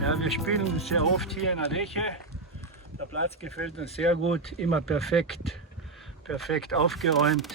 Ja, wir spielen sehr oft hier in Adeje. Der Platz gefällt uns sehr gut, immer perfekt aufgeräumt.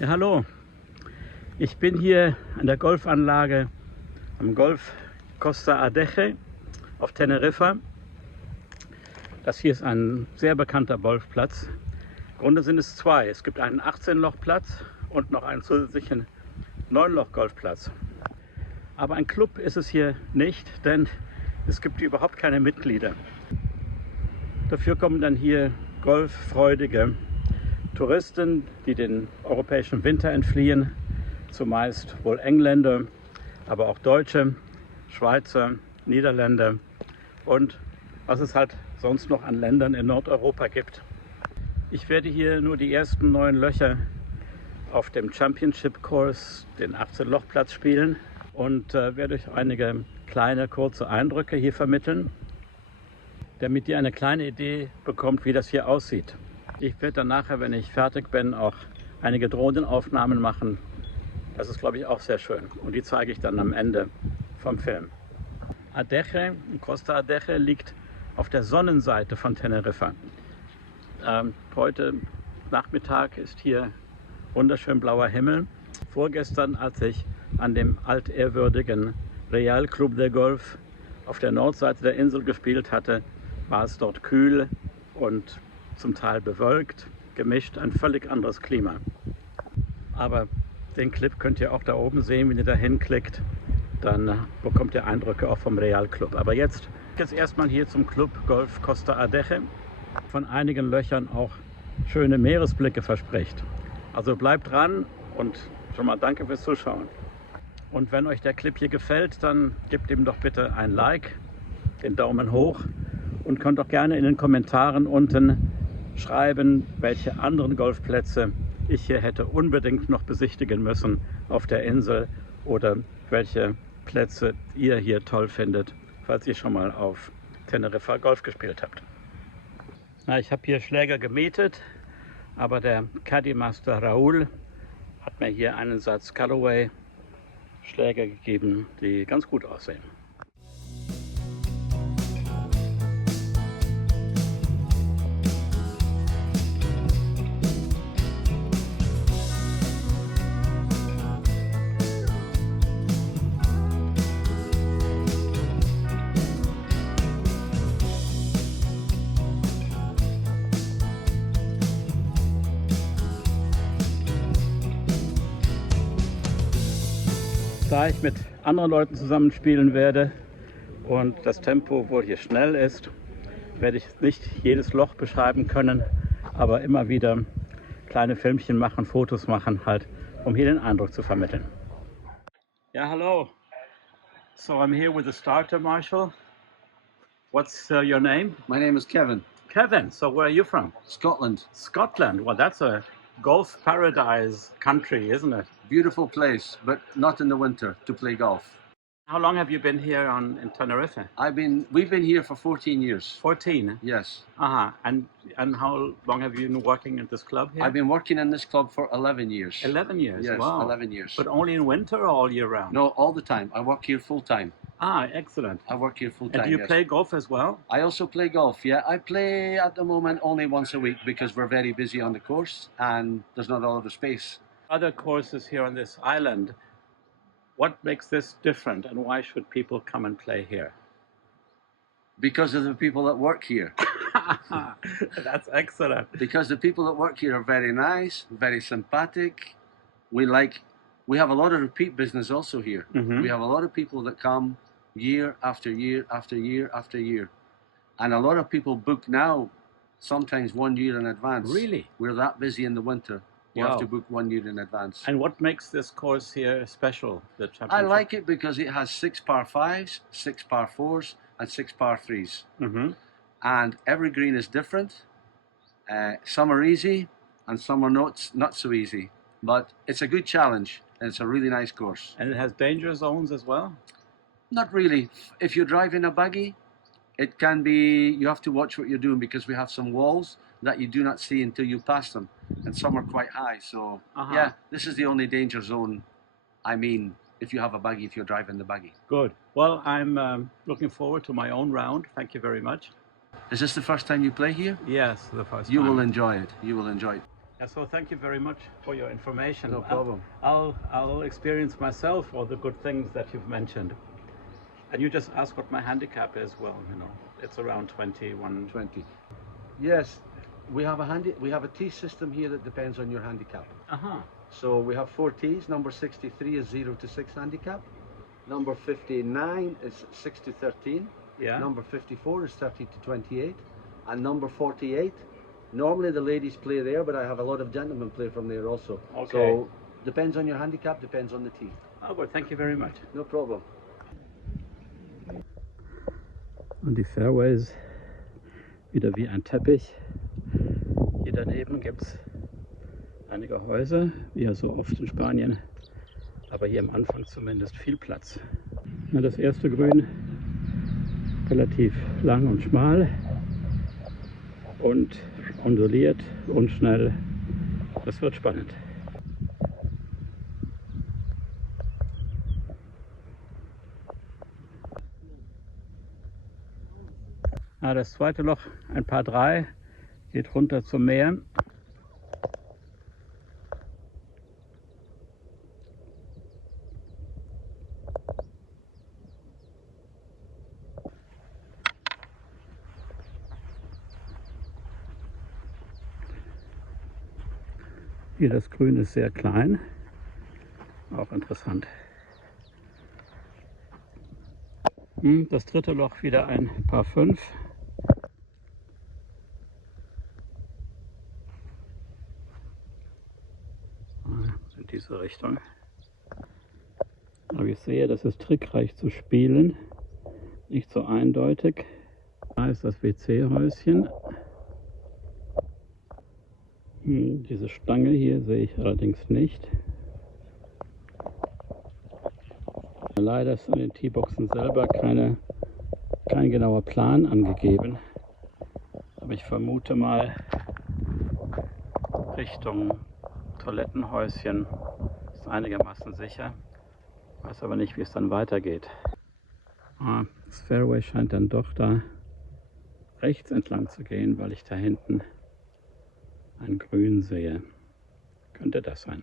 Ja, hallo, ich bin hier an der Golfanlage am Golf Costa Adeje auf Teneriffa. Das hier ist ein sehr bekannter Golfplatz. Im Grunde sind es zwei. Es gibt einen 18-Loch-Platz und noch einen zusätzlichen 9-Loch-Golfplatz. Aber ein Club ist es hier nicht, denn es gibt überhaupt keine Mitglieder. Dafür kommen dann hier golffreudige Touristen, die den europäischen Winter entfliehen, zumeist wohl Engländer, aber auch Deutsche, Schweizer, Niederländer und was es halt sonst noch an Ländern in Nordeuropa gibt. Ich werde hier nur die ersten 9 Löcher auf dem Championship Course, den 18-Loch-Platz spielen und werde euch einige kleine, kurze Eindrücke hier vermitteln, damit ihr eine kleine Idee bekommt, wie das hier aussieht. Ich werde dann nachher, wenn ich fertig bin, auch einige Drohnenaufnahmen machen. Das ist, glaube ich, auch sehr schön. Und die zeige ich dann am Ende vom Film. Adeje, Costa Adeje, liegt auf der Sonnenseite von Teneriffa. Heute Nachmittag ist hier wunderschön blauer Himmel. Vorgestern, als ich an dem altehrwürdigen Real Club de Golf auf der Nordseite der Insel gespielt hatte, war es dort kühl und zum Teil bewölkt, gemischt, ein völlig anderes Klima. Aber den Clip könnt ihr auch da oben sehen, wenn ihr da hinklickt, dann bekommt ihr Eindrücke auch vom Real Club. Aber jetzt erstmal hier zum Club Golf Costa Adeje. Von einigen Löchern auch schöne Meeresblicke verspricht. Also bleibt dran und schon mal danke fürs Zuschauen. Und wenn euch der Clip hier gefällt, dann gebt ihm doch bitte ein Like, den Daumen hoch und könnt auch gerne in den Kommentaren unten schreiben, welche anderen Golfplätze ich hier hätte unbedingt noch besichtigen müssen auf der Insel oder welche Plätze ihr hier toll findet, falls ihr schon mal auf Teneriffa Golf gespielt habt. Na, ich habe hier Schläger gemietet, aber der Caddy Master Raúl hat mir hier einen Satz Callaway Schläger gegeben, die ganz gut aussehen. Da ich mit anderen Leuten zusammenspielen werde und das Tempo wohl hier schnell ist, werde ich nicht jedes Loch beschreiben können, aber immer wieder kleine Filmchen machen, Fotos machen, halt, um hier den Eindruck zu vermitteln. Ja, hallo. So I'm here with the starter marshal. What's your name? My name is Kevin. Kevin. So where are you from? Scotland. Scotland. Well, that's a golf paradise country, isn't it? Beautiful place, but not in the winter to play golf. How long have you been here in Tenerife? We've been here for 14 years. 14? Yes. And how long have you been working at this club here? I've been working in this club for 11 years. 11 years? Yes, Wow. 11 years. But only in winter or all year round? No, all the time. I work here full time. Ah, excellent. I work here full And time. do you yes. play golf as well? I also play golf, yeah. I play at the moment only once a week because we're very busy on the course and there's not a lot of space. Other courses here on this island, what makes this different and why should people come and play here? Because of the people that work here. That's excellent. Because the people that work here are very nice, very sympathetic. We like we have a lot of repeat business also here. Mhm. We have a lot of people that come year after year after year after year. And a lot of people book now, sometimes 1 year in advance. Really? We're that busy in the winter. You have Wow. to book 1 year in advance. And what makes this course here special, the I championship? like it because it has 6 par 5s, 6 par 4s, and 6 par 3s. Mhm. And every green is different. Some are easy, and some are not so easy. But it's a good challenge, and it's a really nice course. And it has danger zones as well? Not really. If you're driving a buggy, it can be, you have to watch what you're doing because we have some walls that you do not see until you pass them, and some are quite high. So, Uh-huh. yeah, this is the only danger zone. I mean, if you have a buggy, if you're driving the buggy. Good. Well, I'm looking forward to my own round. Thank you very much. Is this the first time you play here? Yes, the first You time. will enjoy it. You will enjoy it. Yeah, so thank you very much for your information. No problem. I'll experience myself all the good things that you've mentioned. And you just asked what my handicap is. Well, you know, it's around 21. 20. Yes, we have a tee system here that depends on your handicap. Uh-huh. So we have 4 tees. Number 63 is 0 to 6 handicap. Number 59 is 6 to 13. Yeah. Number 54 is 30 to 28. And number 48, normally the ladies play there, but I have a lot of gentlemen play from there also. Okay. So depends on your handicap, depends on the tee. Oh, good. Thank you very much. No problem. Und die Fairways wieder wie ein Teppich. Hier daneben gibt es einige Häuser, wie ja so oft in Spanien. Aber hier am Anfang zumindest viel Platz. Na, das erste Grün relativ lang und schmal und onduliert und schnell. Das wird spannend. Das zweite Loch, ein Par 3, geht runter zum Meer. Hier das Grün ist sehr klein, auch interessant. Das dritte Loch wieder ein Par 5. In diese Richtung. Aber ich sehe, das ist trickreich zu spielen, nicht so eindeutig. Da ist das WC-Häuschen. Diese Stange hier sehe ich allerdings nicht. Leider ist an den Teeboxen selber kein genauer Plan angegeben. Aber ich vermute mal Richtung Toilettenhäuschen ist einigermaßen sicher. Weiß aber nicht, wie es dann weitergeht. Das Fairway scheint dann doch da rechts entlang zu gehen, weil ich da hinten ein Grün sehe. Könnte das sein.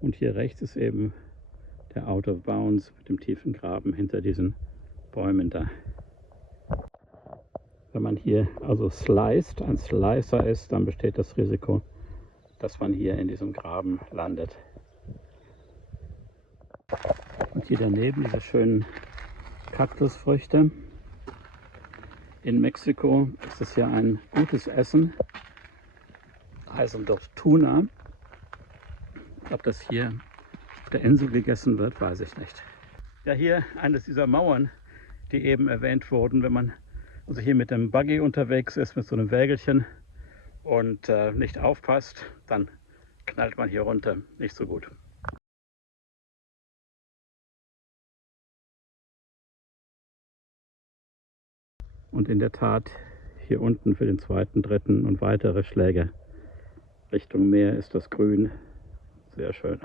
Und hier rechts ist eben der Out of Bounds mit dem tiefen Graben hinter diesen Bäumen da. Wenn man hier also sliced, ein Slicer ist, dann besteht das Risiko, dass man hier in diesem Graben landet. Und hier daneben diese schönen Kaktusfrüchte. In Mexiko ist es ja ein gutes Essen. Heißen dort Tuna. Ob das hier auf der Insel gegessen wird, weiß ich nicht. Ja, hier eines dieser Mauern, die eben erwähnt wurden, wenn man also hier mit dem Buggy unterwegs ist, mit so einem Wägelchen und nicht aufpasst, dann knallt man hier runter. Nicht so gut. Und in der Tat, hier unten für den zweiten, dritten und weitere Schläge Richtung Meer ist das Grün sehr schön.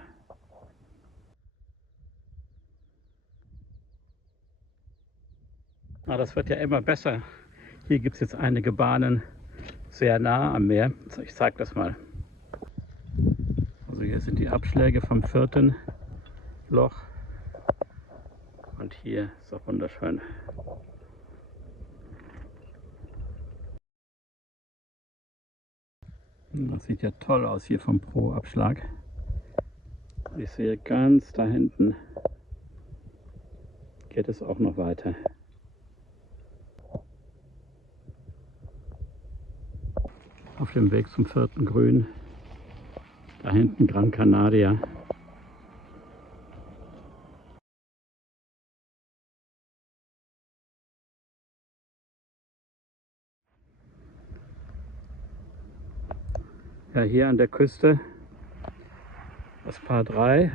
Das wird ja immer besser. Hier gibt es jetzt einige Bahnen sehr nah am Meer. Ich zeige das mal. Also hier sind die Abschläge vom vierten Loch. Und hier ist auch wunderschön. Das sieht ja toll aus hier vom Pro-Abschlag. Ich sehe ganz da hinten geht es auch noch weiter. Auf dem Weg zum 4. Grün. Da hinten Gran Canaria. Ja, hier an der Küste das Paar 3.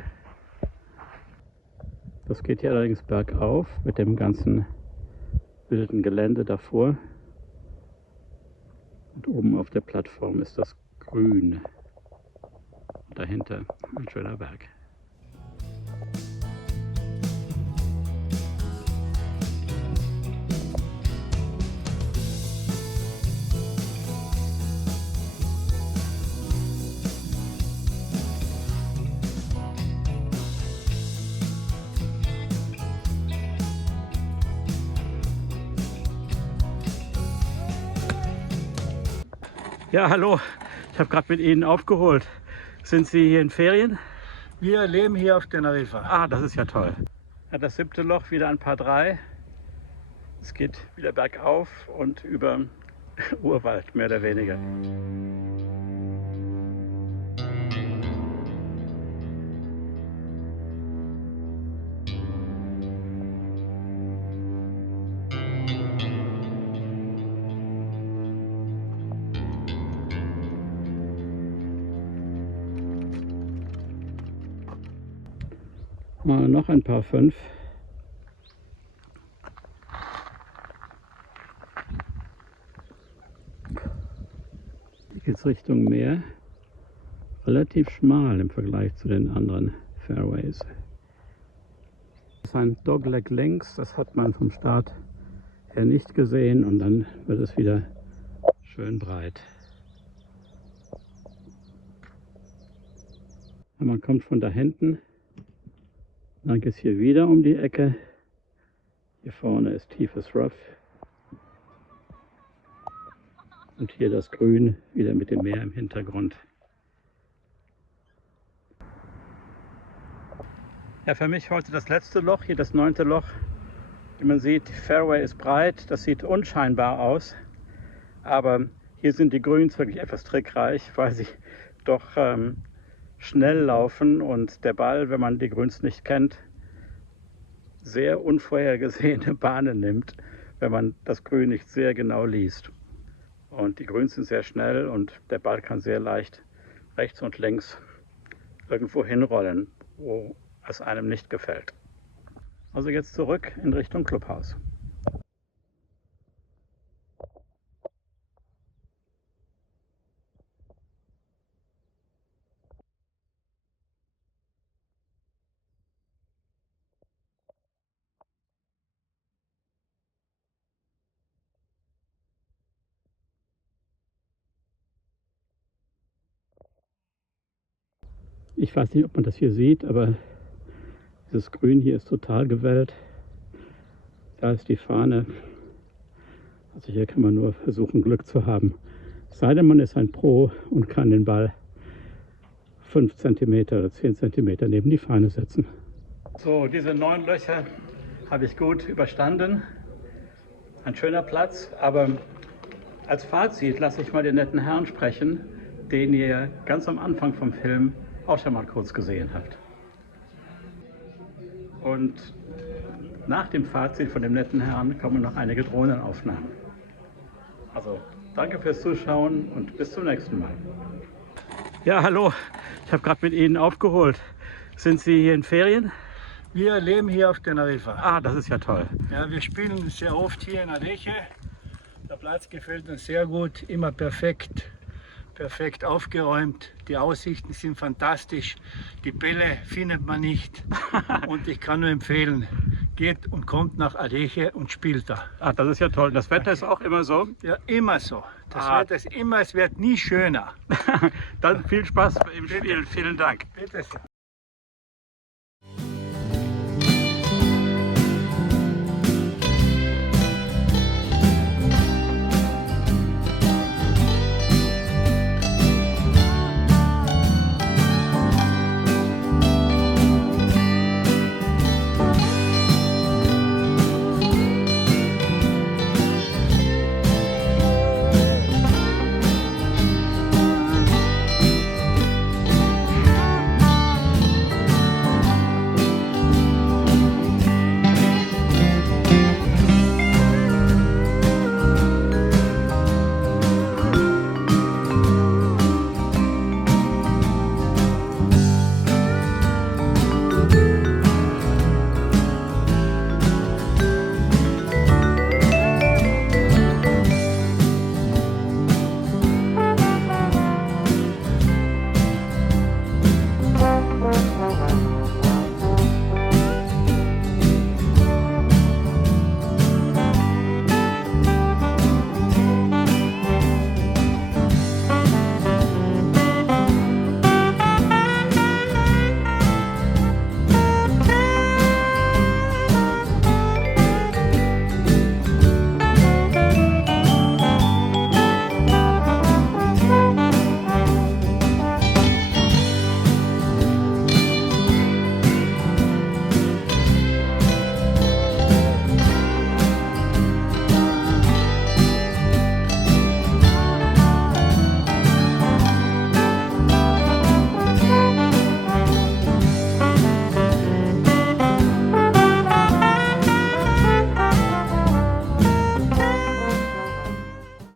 Das geht hier allerdings bergauf mit dem ganzen wilden Gelände davor. Und oben auf der Plattform ist das Grün. Und dahinter ein schöner Berg. Ja, hallo, ich habe gerade mit Ihnen aufgeholt. Sind Sie hier in Ferien? Wir leben hier auf Teneriffa. Ah, das ist ja toll. Ja, das 7. Loch wieder ein Paar 3. Es geht wieder bergauf und über Urwald, mehr oder weniger. Mal noch ein Paar 5. Hier geht es Richtung Meer. Relativ schmal im Vergleich zu den anderen Fairways. Das ist ein Dogleg links, das hat man vom Start her nicht gesehen und dann wird es wieder schön breit. Und man kommt von da hinten. Dann geht es hier wieder um die Ecke. Hier vorne ist tiefes Rough. Und hier das Grün, wieder mit dem Meer im Hintergrund. Ja, für mich heute das letzte Loch, hier das 9. Loch. Wie man sieht, die Fairway ist breit, das sieht unscheinbar aus. Aber hier sind die Grüns wirklich etwas trickreich, weil sie doch schnell laufen und der Ball, wenn man die Grüns nicht kennt, sehr unvorhergesehene Bahnen nimmt, wenn man das Grün nicht sehr genau liest. Und die Grüns sind sehr schnell und der Ball kann sehr leicht rechts und links irgendwo hinrollen, wo es einem nicht gefällt. Also jetzt zurück in Richtung Clubhaus. Ich weiß nicht, ob man das hier sieht, aber dieses Grün hier ist total gewellt. Da ist die Fahne. Also hier kann man nur versuchen, Glück zu haben. Es sei denn, man ist ein Pro und kann den Ball 5 cm oder 10 cm neben die Fahne setzen. So, diese 9 Löcher habe ich gut überstanden. Ein schöner Platz, aber als Fazit lasse ich mal den netten Herrn sprechen, den ihr ganz am Anfang vom Film auch schon mal kurz gesehen habt. Und nach dem Fazit von dem netten Herrn kommen noch einige Drohnenaufnahmen. Also danke fürs Zuschauen und bis zum nächsten Mal. Ja, hallo, ich habe gerade mit Ihnen aufgeholt. Sind Sie hier in Ferien? Wir leben hier auf Teneriffa. Ah, das ist ja toll. Ja, wir spielen sehr oft hier in Adeje. Der Platz gefällt uns sehr gut, immer perfekt aufgeräumt. Die Aussichten sind fantastisch. Die Bälle findet man nicht. Und ich kann nur empfehlen, geht und kommt nach Adeje und spielt da. Ah, das ist ja toll. Das Wetter ist auch immer so? Ja, immer so. Das Wetter ist immer, es wird nie schöner. Dann viel Spaß im Spiel. Vielen Dank. Bitte sehr.